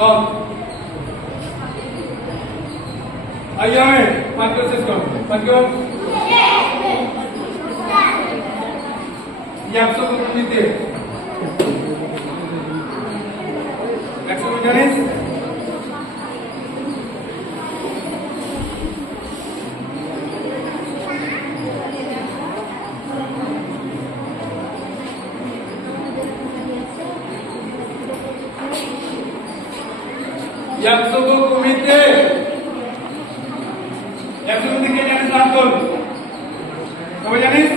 और आइए हमें 5 को शेष करो 5 को ये आप सबको मिलते हैं 100 मीटर है একশো কমিতে 100 থেকে জানিস নাম কর সবাই জানিস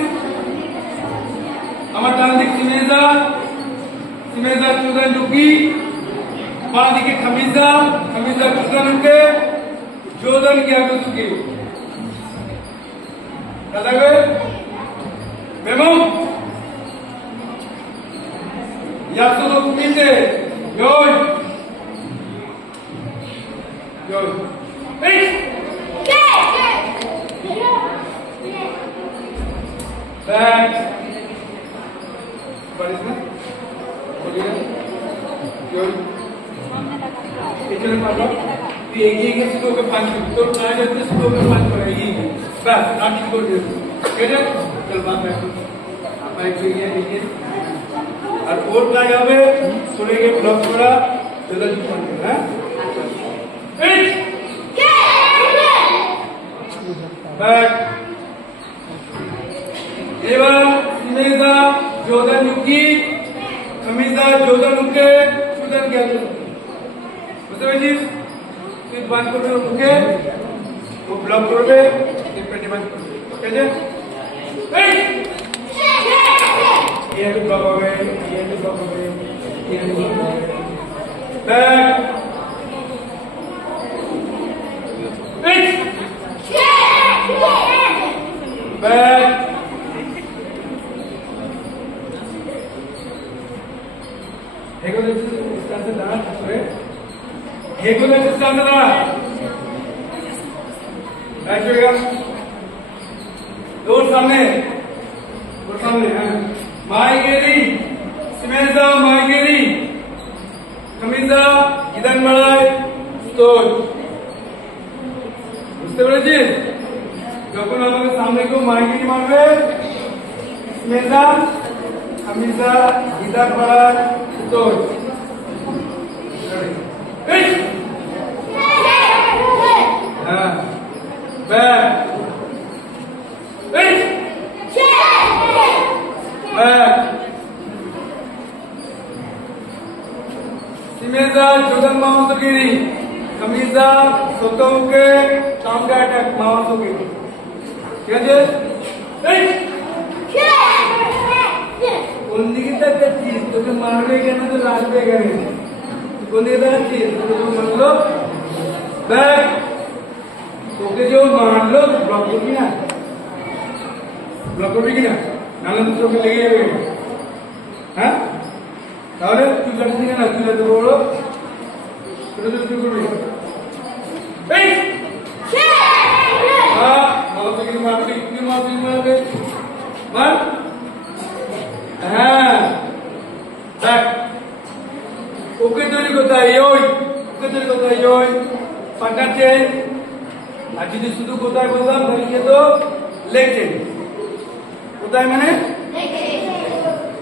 আমার ডান দিক সিমেজা চুদান জুকি বাঁ দিকে খামিজা চুদানকে জোদান গিয়াকুকি দাদাবে মেমো একশো কমিতে জয় Good. Hey! Back. What is that? Good. इतने मारो ये एक स्लो पे 5 तो ना जाते स्लो पे 5 करेगी बस नाटी को दे कैसे चल बात है आप एक ये देखिए और कोड का जावे सुने के ब्लॉक करा जल्दी जुटान है back এবার সিমেজা জোদান ইউকি খামিজা জোদান উকে চুদান গেল বুঝতে পেরেছিস তুই বান করবে মুখে ও ব্লক করবে তুই পেটে বান করবে ঠিক আছে ये ब्लॉक हो गए ये ब्लॉक हो गए ये ब्लॉक हो गए back back हेगो इसका से दाना छुए हेगो ने इसका से दाना ऐसेगा दो सामने हैं माइगेरी सिमेजा माइगेरी कमीजा इधर बढ़ाए तो বুঝতে পেরেছিস যখন আমাদের সামনে কেউ মাইগেরি মারবে সিমেজা খামিজা ইদার পাড়া তোর হ্যাঁ ব্যাক ব্যাক সিমেজা জোদান মাউসগিরি খামিজা সোতোকে কাউন্টার অ্যাটাক মাউসগিরি ঠিক আছে কোন দিকে তাকাচ্ছিস তোকে মারবে কেন তো লাগবে কেন কোন দিকে তাকাচ্ছিস তোকে মারলো ব্যাক তোকে যে মারলো ব্লক করবি না নাহলে তো তোকে লেগে যাবে হ্যাঁ তাহলে তুই কাটছিস না তুই এত বড় ছোট ছোট তুই করবি মার হ্যাঁ দেখ ওকে তৈরি কোথায় ওকে তৈরি কোথায় পাঠাচ্ছে আর যদি শুধু কোথায় বললাম তাহলে তো লেখছেন কোথায় মানে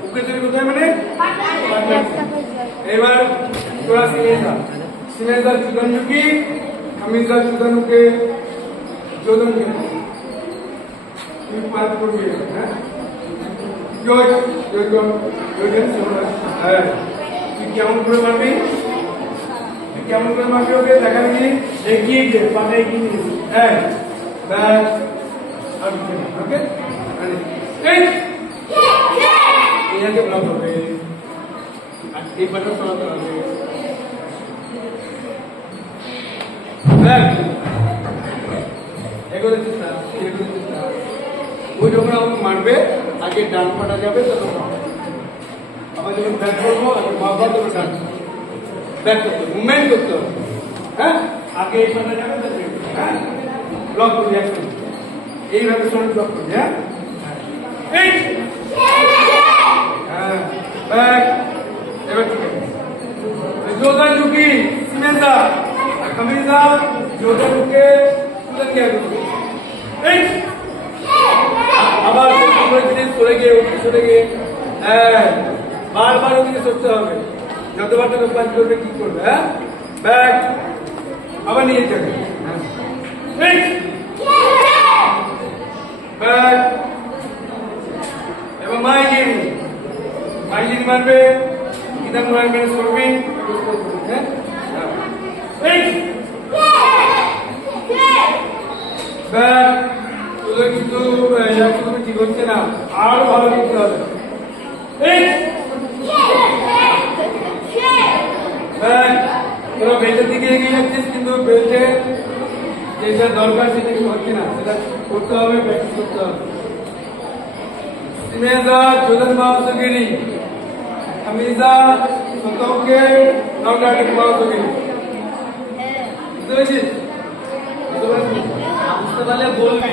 ওকে তৈরি কোথায় মানে এবার তোরা সিমেজা চুদানুকি খামিজা চুদানুকে जोदन के बात করবে হ্যাঁ যোজন হ্যাঁ তুই কেমন করে মারবি ওকে দেখা দিবি এগিয়ে দে পাটা এগিয়ে দে হ্যাঁ ব্যাস আর ওকে এই ব্লক হবে আর এই পাটা সরাতে হবে ব্যাস वो যখন আমাকে মারবে আগে ডান পাটা যাবে তখন আবার যখন ব্যাক করবো আগে বাবা তখন ডান ব্যাক করতে মুভমেন্ট করতে হবে হ্যাঁ আগে এই পাটা যাবে তারপরে হ্যাঁ ব্লক করবি একদম এইভাবে সরে ব্লক করবি হ্যাঁ হ্যাঁ ব্যাক এবার ঠিক আছে জোদান ঝুঁকি সিমেন্টা हमेशा जोधन के तुलन क्या करो আবার সরে গিয়ে সরে গিয়ে বারবার ওদিকে সরতে হবে যতবার তুমি পাঁচ করবে কি করবে হ্যাঁ ব্যাক আবার নিয়ে যাবে ব্যাক এবং মাইলিন মারবে ইদান মারবে সরবি হ্যাঁ কিন্তু তুমি ঠিক হচ্ছে না আরো ভালো করতে হবে তোরা বেল্টের দিকে এগিয়ে যাচ্ছিস কিন্তু বেল্টে যেটা দরকার সেটা কিন্তু হচ্ছে না সেটা করতে হবে প্র্যাকটিস করতে হবে সিমেজা जोधन माउसगिरी हमीजा সতর্কে নওগাঁকে মাউসगिरी বুঝতে পেরেছিস বুঝতে পারলে বলবি